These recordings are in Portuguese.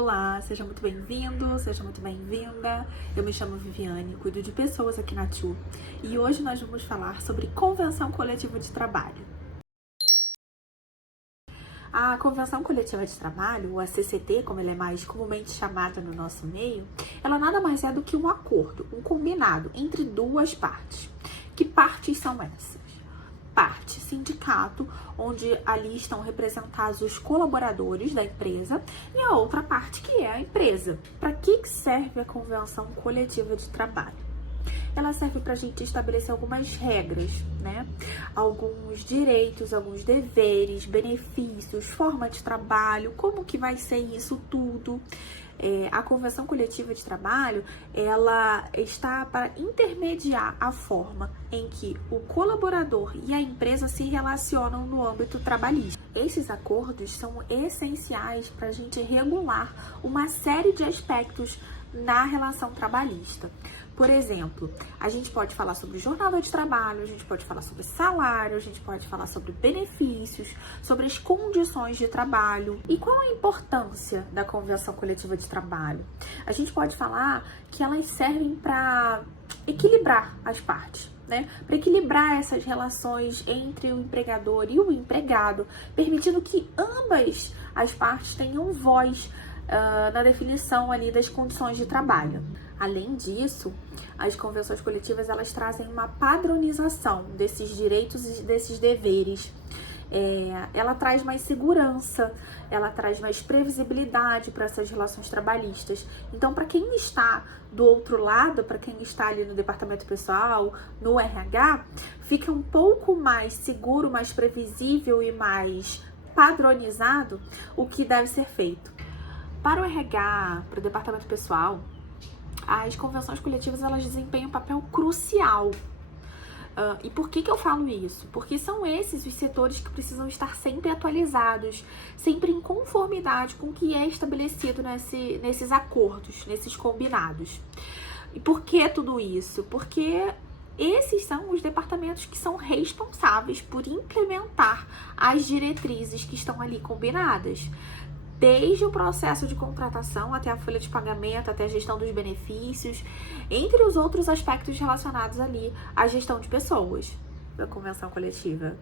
Olá, seja muito bem-vindo, seja muito bem-vinda. Eu me chamo Viviane, cuido de pessoas aqui na TU e hoje nós vamos falar sobre convenção coletiva de trabalho. A convenção coletiva de trabalho, ou a CCT, como ela é mais comumente chamada no nosso meio, ela nada mais é do que um acordo, um combinado entre duas partes. Que partes são essas? Parte sindicato, onde ali estão representados os colaboradores da empresa, e a outra parte que é a empresa. Para que serve a convenção coletiva de trabalho? Ela serve para a gente estabelecer algumas regras, né? Alguns direitos, alguns deveres, benefícios, forma de trabalho, como que vai ser isso tudo. A convenção coletiva de trabalho, ela está para intermediar a forma em que o colaborador e a empresa se relacionam no âmbito trabalhista. Esses acordos são essenciais para a gente regular uma série de aspectos na relação trabalhista. Por exemplo, a gente pode falar sobre jornada de trabalho, a gente pode falar sobre salário, a gente pode falar sobre benefícios, sobre as condições de trabalho. E qual a importância da convenção coletiva de trabalho? A gente pode falar que elas servem para equilibrar as partes, né? Para equilibrar essas relações entre o empregador e o empregado, permitindo que ambas as partes tenham voz na definição ali das condições de trabalho. Além disso, as convenções coletivas elas trazem uma padronização desses direitos e desses deveres. Ela traz mais segurança, ela traz mais previsibilidade para essas relações trabalhistas. Então, para quem está do outro lado, para quem está ali no departamento pessoal, no RH, fica um pouco mais seguro, mais previsível e mais padronizado o que deve ser feito. Para o RH, para o departamento pessoal, as convenções coletivas elas desempenham um papel crucial. E por que eu falo isso? Porque são esses os setores que precisam estar sempre atualizados, sempre em conformidade com o que é estabelecido nesses acordos, nesses combinados. E por que tudo isso? Porque esses são os departamentos que são responsáveis por implementar as diretrizes que estão ali combinadas. Desde o processo de contratação até a folha de pagamento, até a gestão dos benefícios, entre os outros aspectos relacionados ali à gestão de pessoas da convenção coletiva.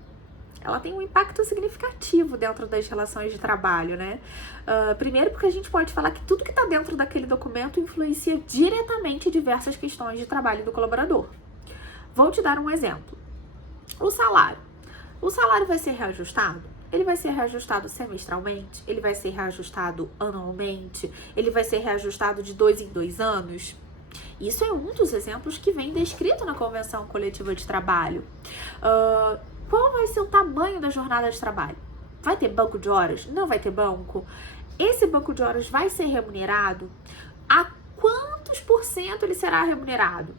Ela tem um impacto significativo dentro das relações de trabalho, né? Primeiro porque a gente pode falar que tudo que está dentro daquele documento influencia diretamente diversas questões de trabalho do colaborador. Vou te dar um exemplo. O salário. O salário vai ser reajustado? Ele vai ser reajustado semestralmente? Ele vai ser reajustado anualmente? Ele vai ser reajustado de 2 em 2 anos? Isso é um dos exemplos que vem descrito na Convenção Coletiva de Trabalho. Qual vai ser o tamanho da jornada de trabalho? Vai ter banco de horas? Não vai ter banco? Esse banco de horas vai ser remunerado? A quantos % ele será remunerado?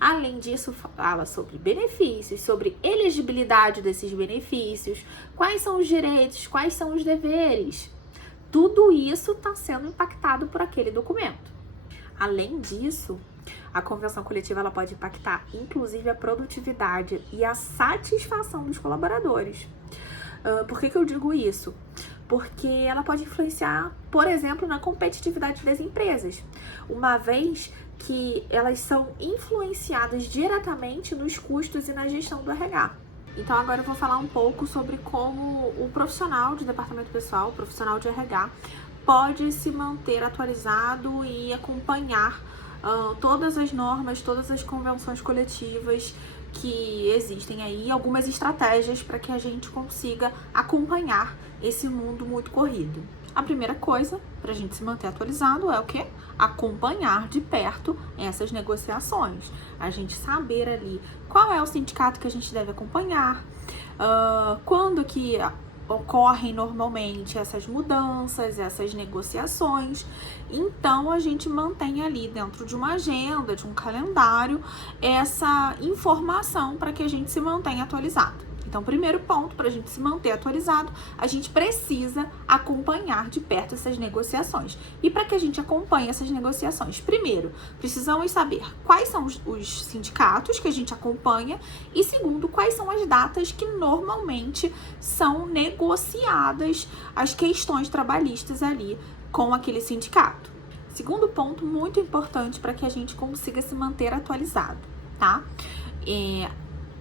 Além disso, fala sobre benefícios, sobre elegibilidade desses benefícios, quais são os direitos, quais são os deveres. Tudo isso está sendo impactado por aquele documento. Além disso, a convenção coletiva ela pode impactar, inclusive, a produtividade e a satisfação dos colaboradores. Por que eu digo isso? Porque ela pode influenciar, por exemplo, na competitividade das empresas, uma vez que elas são influenciadas diretamente nos custos e na gestão do RH. Então agora eu vou falar um pouco sobre como o profissional de departamento pessoal, o profissional de RH, pode se manter atualizado e acompanhar todas as normas, todas as convenções coletivas que existem aí, algumas estratégias para que a gente consiga acompanhar esse mundo muito corrido. A primeira coisa para a gente se manter atualizado é o quê? Acompanhar de perto essas negociações. A gente saber ali qual é o sindicato que a gente deve acompanhar, quando que ocorrem normalmente essas mudanças, essas negociações. Então, a gente mantém ali dentro de uma agenda, de um calendário, essa informação para que a gente se mantenha atualizado. Então, primeiro ponto, para a gente se manter atualizado, a gente precisa acompanhar de perto essas negociações. E para que a gente acompanhe essas negociações? Primeiro, precisamos saber quais são os sindicatos que a gente acompanha e, segundo, quais são as datas que normalmente são negociadas as questões trabalhistas ali com aquele sindicato. Segundo ponto muito importante para que a gente consiga se manter atualizado, tá?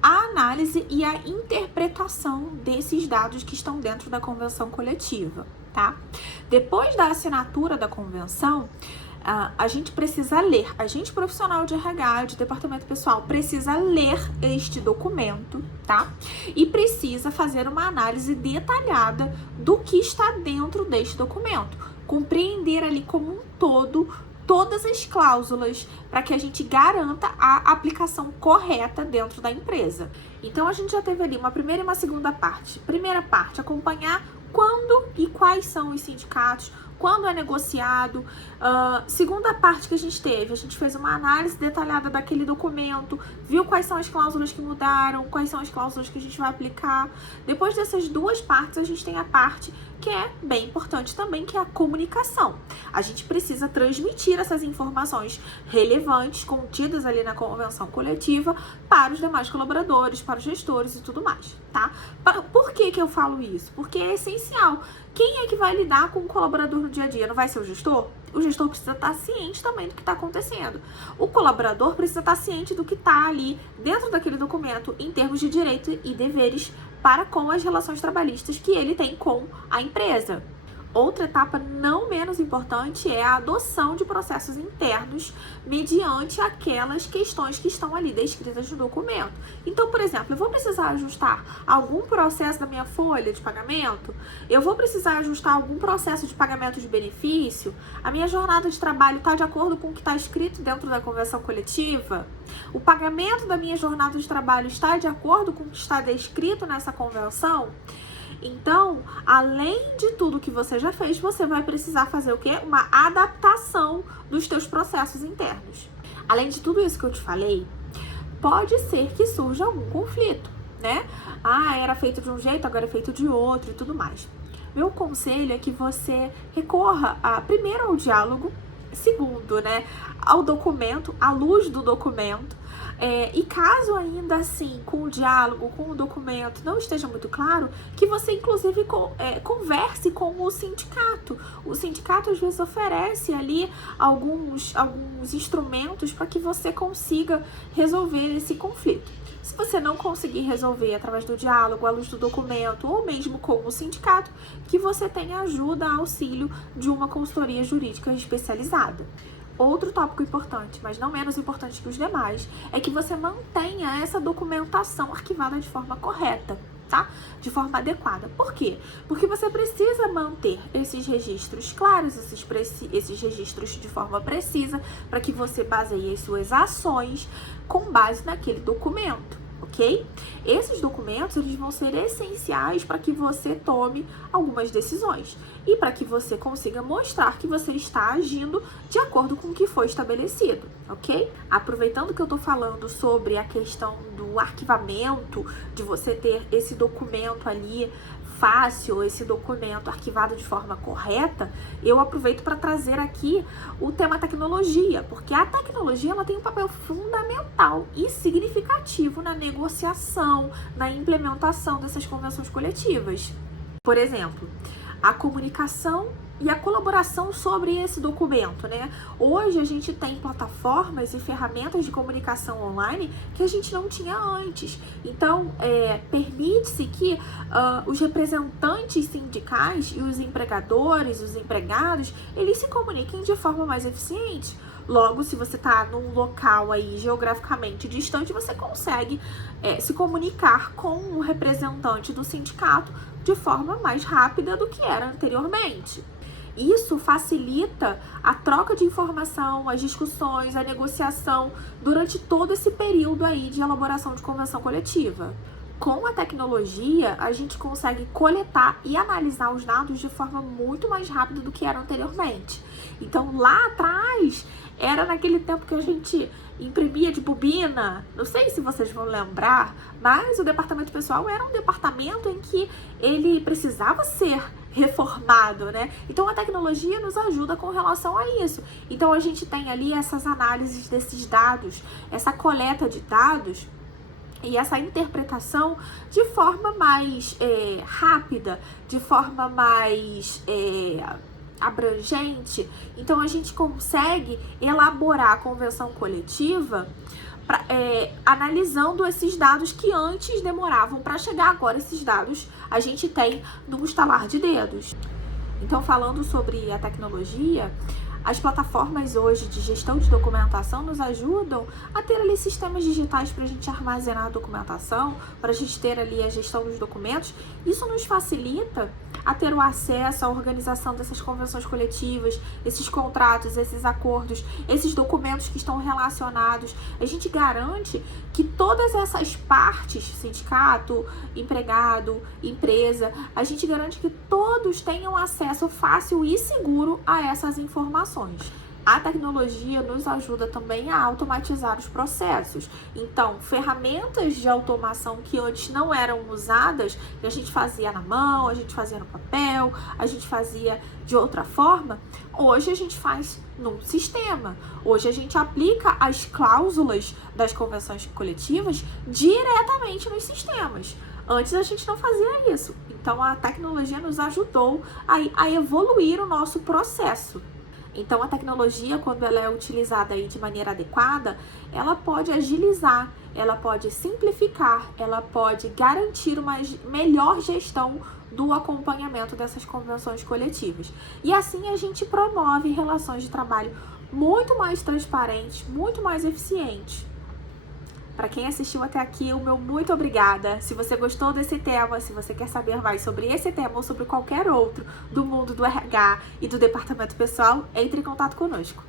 A análise e a interpretação desses dados que estão dentro da convenção coletiva, tá? Depois da assinatura da convenção, a gente precisa ler, a gente profissional de RH, de departamento pessoal, precisa ler este documento, tá? E precisa fazer uma análise detalhada do que está dentro deste documento, compreender ali como um todo todas as cláusulas para que a gente garanta a aplicação correta dentro da empresa. Então, a gente já teve ali uma primeira e uma segunda parte. Primeira parte, acompanhar quando e quais são os sindicatos, quando é negociado. Segunda parte que a gente teve, a gente fez uma análise detalhada daquele documento, viu quais são as cláusulas que mudaram, quais são as cláusulas que a gente vai aplicar. Depois dessas duas partes, a gente tem a parte que é bem importante também, que é a comunicação. A gente precisa transmitir essas informações relevantes, contidas ali na convenção coletiva, para os demais colaboradores, para os gestores e tudo mais, tá? Por que eu falo isso? Porque é essencial. Quem é que vai lidar com o colaborador no dia a dia? Não vai ser o gestor? O gestor precisa estar ciente também do que está acontecendo. O colaborador precisa estar ciente do que está ali dentro daquele documento em termos de direitos e deveres para com as relações trabalhistas que ele tem com a empresa. Outra etapa não menos importante é a adoção de processos internos mediante aquelas questões que estão ali descritas no documento. Então, por exemplo, eu vou precisar ajustar algum processo da minha folha de pagamento? Eu vou precisar ajustar algum processo de pagamento de benefício? A minha jornada de trabalho está de acordo com o que está escrito dentro da convenção coletiva? O pagamento da minha jornada de trabalho está de acordo com o que está descrito nessa convenção? Então, além de tudo que você já fez, você vai precisar fazer o quê? Uma adaptação dos teus processos internos. Além de tudo isso que eu te falei, pode ser que surja algum conflito, né? Era feito de um jeito, agora é feito de outro e tudo mais. Meu conselho é que você recorra primeiro ao diálogo, segundo, né, ao documento, à luz do documento. E caso ainda assim, com o diálogo, com o documento, não esteja muito claro, que você inclusive converse com o sindicato. O sindicato às vezes oferece ali alguns instrumentos para que você consiga resolver esse conflito. Se você não conseguir resolver através do diálogo, à luz do documento, ou mesmo com o sindicato, que você tenha ajuda, auxílio de uma consultoria jurídica especializada. Outro tópico importante, mas não menos importante que os demais, é que você mantenha essa documentação arquivada de forma correta, tá? De forma adequada. Por quê? Porque você precisa manter esses registros claros, esses registros de forma precisa, para que você baseie as suas ações com base naquele documento, ok? Esses documentos, eles vão ser essenciais para que você tome algumas decisões e para que você consiga mostrar que você está agindo de acordo com o que foi estabelecido, ok? Aproveitando que eu tô falando sobre a questão do arquivamento, de você ter esse documento ali fácil, esse documento arquivado de forma correta, eu aproveito para trazer aqui o tema tecnologia, porque a tecnologia ela tem um papel fundamental e significativo na negociação, na implementação dessas convenções coletivas. Por exemplo, a comunicação e a colaboração sobre esse documento, né? Hoje a gente tem plataformas e ferramentas de comunicação online que a gente não tinha antes. Então, permite-se que os representantes sindicais e os empregadores, os empregados, eles se comuniquem de forma mais eficiente. Logo, se você está num local aí geograficamente distante, você consegue se comunicar com o representante do sindicato de forma mais rápida do que era anteriormente. Isso facilita a troca de informação, as discussões, a negociação durante todo esse período aí de elaboração de convenção coletiva. Com a tecnologia, a gente consegue coletar e analisar os dados de forma muito mais rápida do que era anteriormente. Então, lá atrás, era naquele tempo que a gente imprimia de bobina, não sei se vocês vão lembrar, mas o departamento pessoal era um departamento em que ele precisava ser reformado, né? Então a tecnologia nos ajuda com relação a isso. Então a gente tem ali essas análises desses dados, essa coleta de dados e essa interpretação de forma mais rápida, de forma mais abrangente, então a gente consegue elaborar a convenção coletiva analisando esses dados que antes demoravam para chegar. Agora esses dados a gente tem num estalar de dedos. Então, falando sobre a tecnologia, as plataformas hoje de gestão de documentação nos ajudam a ter ali sistemas digitais para a gente armazenar a documentação, para a gente ter ali a gestão dos documentos. Isso nos facilita a ter o acesso à organização dessas convenções coletivas, esses contratos, esses acordos, esses documentos que estão relacionados. A gente garante que todas essas partes, sindicato, empregado, empresa, a gente garante que todos tenham acesso fácil e seguro a essas informações. A tecnologia nos ajuda também a automatizar os processos. Então, ferramentas de automação que antes não eram usadas, que a gente fazia na mão, a gente fazia no papel, a gente fazia de outra forma, hoje a gente faz num sistema. Hoje a gente aplica as cláusulas das convenções coletivas diretamente nos sistemas. Antes a gente não fazia isso. Então, a tecnologia nos ajudou a evoluir o nosso processo. Então, a tecnologia, quando ela é utilizada aí de maneira adequada, ela pode agilizar, ela pode simplificar, ela pode garantir uma melhor gestão do acompanhamento dessas convenções coletivas. E assim a gente promove relações de trabalho muito mais transparentes, muito mais eficientes. Para quem assistiu até aqui, o meu muito obrigada. Se você gostou desse tema, se você quer saber mais sobre esse tema ou sobre qualquer outro do mundo do RH e do departamento pessoal, entre em contato conosco.